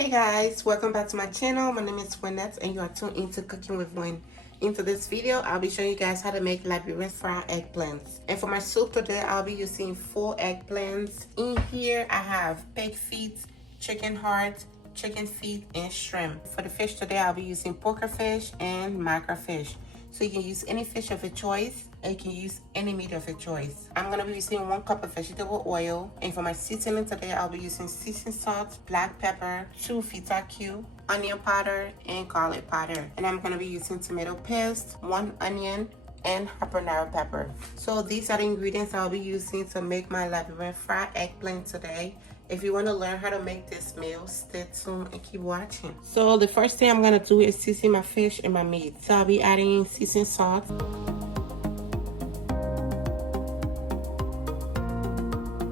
Hey guys, welcome back to my channel. My name is Winn and you are tuned into Cooking with Winn. Into this video, I'll be showing you guys how to make Liberian fried eggplants. And for my soup today, I'll be using 4 eggplants. In here, I have pig feet, chicken heart, chicken feet, and shrimp. For the fish today, I'll be using poker fish and mackerfish. So you can use any fish of your choice, and you can use any meat of your choice. I'm gonna be using 1 cup of vegetable oil, and for my seasoning today, I'll be using seasoned salt, black pepper, 2 feta cube, onion powder, and garlic powder. And I'm gonna be using tomato paste, 1 onion, and habanero pepper. So these are the ingredients I'll be using to make my Liberian fried eggplant today. If you want to learn how to make this meal, stay tuned and keep watching. So the first thing I'm going to do is season my fish and my meat. So I'll be adding seasoned salt,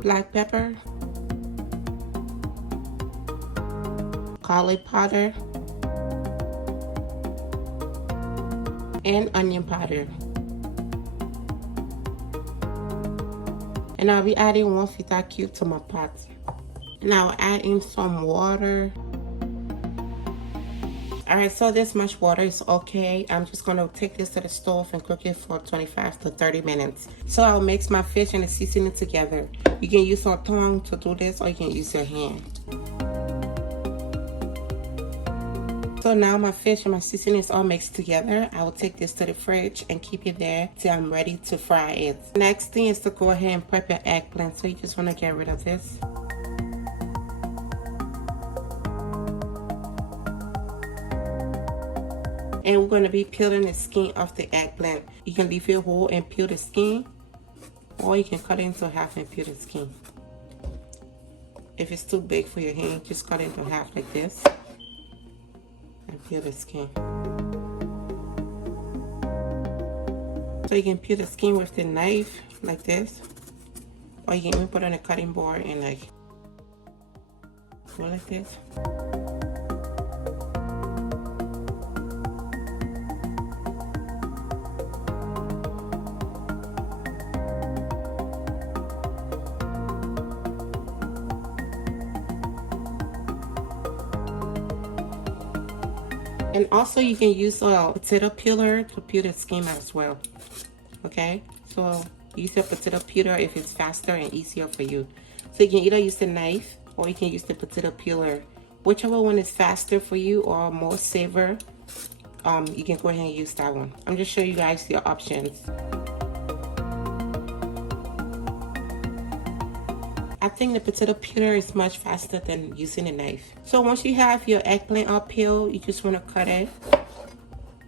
black pepper, garlic powder, and onion powder. And I'll be adding 1 feta cube to my pot. Now add in some water. Alright, so this much water is okay. I'm just going to take this to the stove and cook it for 25 to 30 minutes. So I'll mix my fish and the seasoning together. You can use your tongue to do this, or you can use your hand. So now my fish and my seasoning is all mixed together. I will take this to the fridge and keep it there till I'm ready to fry it. Next thing is to go ahead and prep your eggplant. So you just want to get rid of this. And we're going to be peeling the skin off the eggplant. You can leave it whole and peel the skin, or you can cut it into half and peel the skin. If it's too big for your hand, just cut it into half like this and peel the skin. So you can peel the skin with the knife like this, or you can even put it on a cutting board and like go like this. And also you can use a potato peeler to peel the skin as well. Okay, so use a potato peeler if it's faster and easier for you. So you can either use the knife or you can use the potato peeler. Whichever one is faster for you or more savor, you can go ahead and use that one. I'm just showing you guys your options. I think the potato peeler is much faster than using a knife. So once you have your eggplant all peeled, you just want to cut it.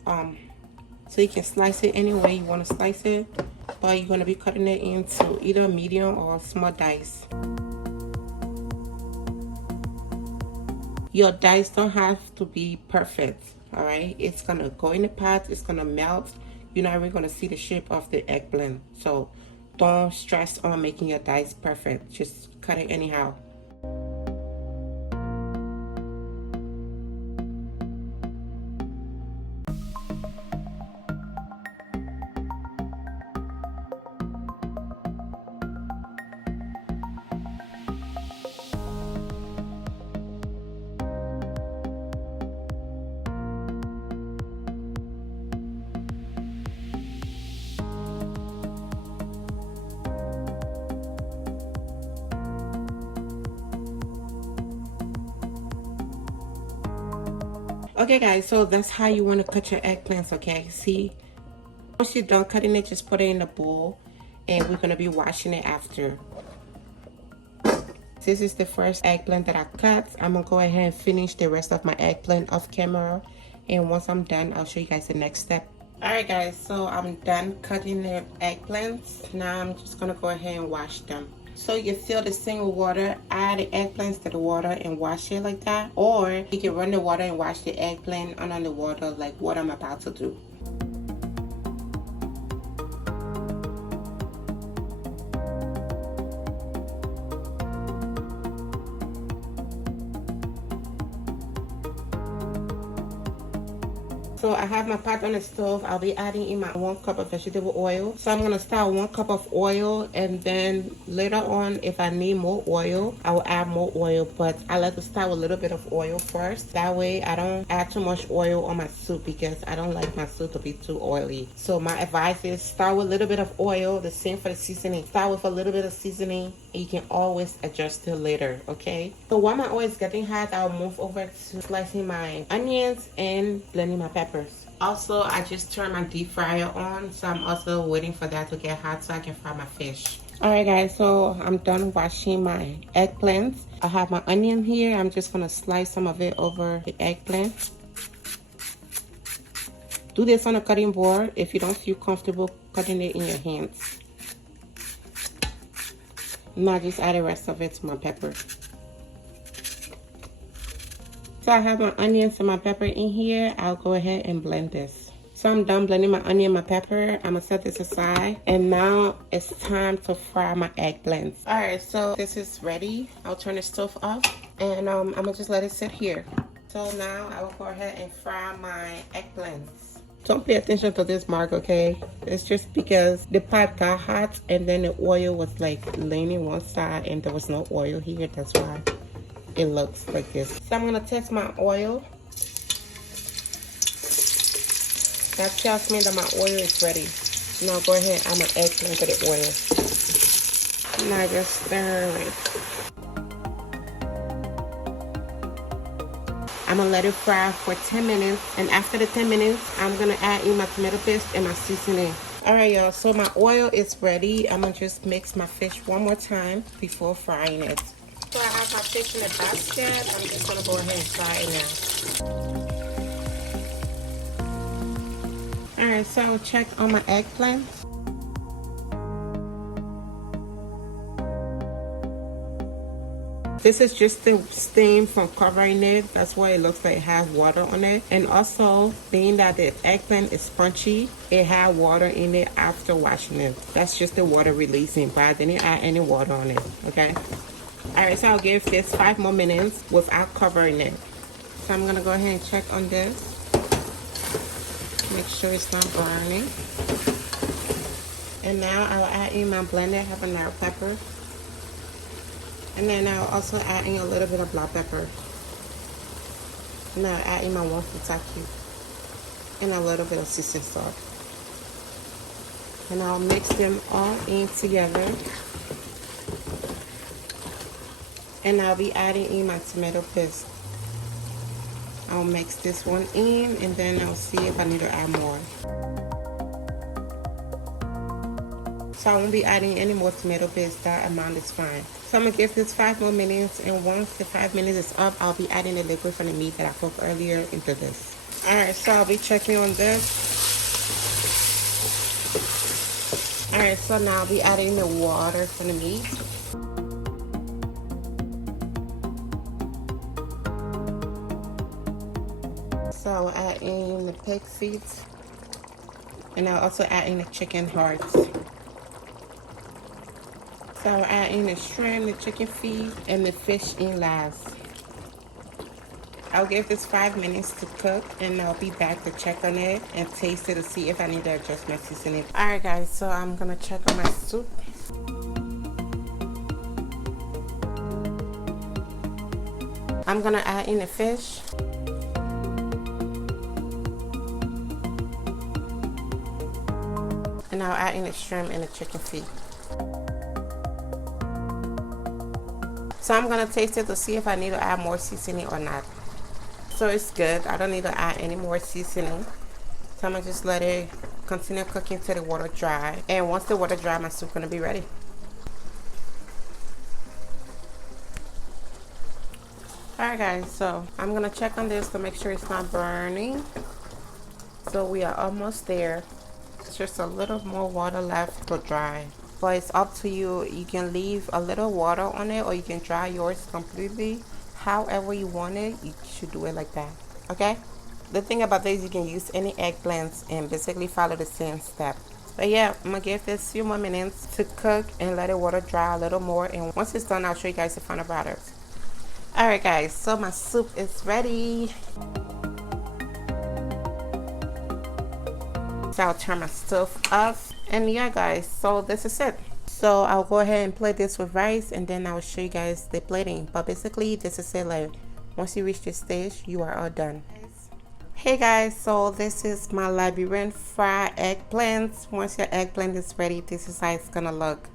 So you can slice it any way you want to slice it, but you're going to be cutting it into either medium or small dice. Your dice don't have to be perfect, all right? It's going to go in the pot, it's going to melt. You're not even going to see the shape of the eggplant. So don't stress on making your dice perfect. Just cut it anyhow. Okay guys, so that's how you want to cut your eggplants, okay? See, once you're done cutting it, just put it in a bowl and we're going to be washing it after. This is the first eggplant that I cut. I'm going to go ahead and finish the rest of my eggplant off camera, and once I'm done, I'll show you guys the next step. Alright guys, so I'm done cutting the eggplants. Now I'm just going to go ahead and wash them. So you fill the sink with water, add the eggplants to the water and wash it like that. Or you can run the water and wash the eggplant under the water like what I'm about to do. So I have my pot on the stove. I'll be adding in my 1 cup of vegetable oil. So I'm going to start 1 cup of oil, and then later on, if I need more oil, I will add more oil. But I like to start with a little bit of oil first. That way I don't add too much oil on my soup because I don't like my soup to be too oily. So my advice is start with a little bit of oil. The same for the seasoning. Start with a little bit of seasoning, and you can always adjust it later, okay? So while my oil is getting hot, I'll move over to slicing my onions and blending my peppers. Also, I just turned my deep fryer on, so I'm also waiting for that to get hot so I can fry my fish. Alright guys, so I'm done washing my eggplants. I have my onion here. I'm just gonna slice some of it over the eggplant. Do this on a cutting board if you don't feel comfortable cutting it in your hands. Now just add the rest of it to my pepper. So I have my onions and my pepper in here. I'll go ahead and blend this. So I'm done blending my onion and my pepper. I'm gonna set this aside. And now it's time to fry my eggplants. Alright, so this is ready. I'll turn the stove off and I'm gonna just let it sit here. So now I will go ahead and fry my eggplants. Don't pay attention to this mark, okay? It's just because the pot got hot and then the oil was like leaning one side and there was no oil here. That's why it looks like this. So I'm gonna test my oil. That tells me that my oil is ready. Now go ahead and add my eggplant to the oil. Now just stir it. I'm gonna let it fry for 10 minutes, and after the 10 minutes, I'm gonna add in my tomato paste and my seasoning. Alright y'all, so my oil is ready. I'm gonna just mix my fish one more time before frying it. So I have my fish in the basket. I'm just gonna go ahead and fry it now. Alright, so I'll check on my eggplant. This is just the steam from covering it. That's why it looks like it has water on it. And also, being that the eggplant is spongy, it had water in it after washing it. That's just the water releasing, but I didn't add any water on it, okay? Alright, so I'll give this 5 more minutes without covering it. So I'm gonna go ahead and check on this. Make sure it's not burning. And now I'll add in my blended habanero pepper. And then I'll also add in a little bit of black pepper. And I'll add in my 1 cube. And a little bit of seasoning salt. And I'll mix them all in together. And I'll be adding in my tomato paste. I'll mix this one in and then I'll see if I need to add more. So I won't be adding any more tomato paste. That amount is fine. So I'm gonna give this 5 more minutes, and once the 5 minutes is up, I'll be adding the liquid from the meat that I cooked earlier into this. Alright, so I'll be checking on this. Alright, so now I'll be adding the water from the meat. So I'll add in the pig feet, and I'll also add in the chicken hearts. So I'll add in the shrimp, the chicken feet, and the fish in last. I'll give this 5 minutes to cook, and I'll be back to check on it and taste it to see if I need to adjust my seasoning. Alright guys, so I'm gonna check on my soup. I'm gonna add in the fish. And I'll add in the shrimp and the chicken feet. So I'm gonna taste it to see if I need to add more seasoning or not. So it's good. I don't need to add any more seasoning. So I'm gonna just let it continue cooking till the water dry. And once the water dry, my soup gonna be ready. Alright guys, so I'm gonna check on this to make sure it's not burning. So we are almost there. It's just a little more water left to dry. But it's up to you. You can leave a little water on it or you can dry yours completely. However you want it, you should do it like that. Okay? The thing about this, you can use any eggplants and basically follow the same step. But yeah, I'm gonna give this a few more minutes to cook and let the water dry a little more. And once it's done, I'll show you guys the final product. Alright guys, so my soup is ready. I'll turn my stove off. And yeah guys, so this is it. So I'll go ahead and plate this with rice, and then I'll show you guys the plating. But basically this is it. Like once you reach this stage, you are all done. Hey guys, so this is my Liberian fried eggplants. Once your eggplant is ready, this is how it's gonna look.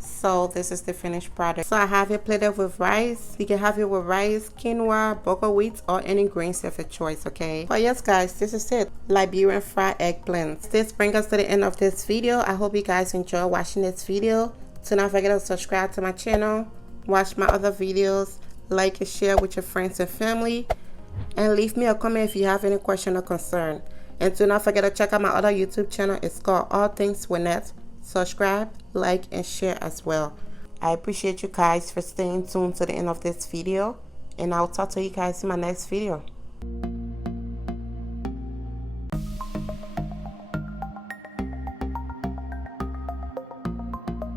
So this is the finished product. So I have it plated with rice. You can have it with rice, quinoa, buckwheat wheat, or any grains of your choice, okay? But yes guys, this is it. Liberian fried eggplants. This brings us to the end of this video. I hope you guys enjoy watching this video. Do not forget to subscribe to my channel, watch my other videos, like and share with your friends and family, and leave me a comment if you have any question or concern. And do not forget to check out my other YouTube channel. It's called All Things Winn. Subscribe, like, and share as well. I appreciate you guys for staying tuned to the end of this video, and I'll talk to you guys in my next video.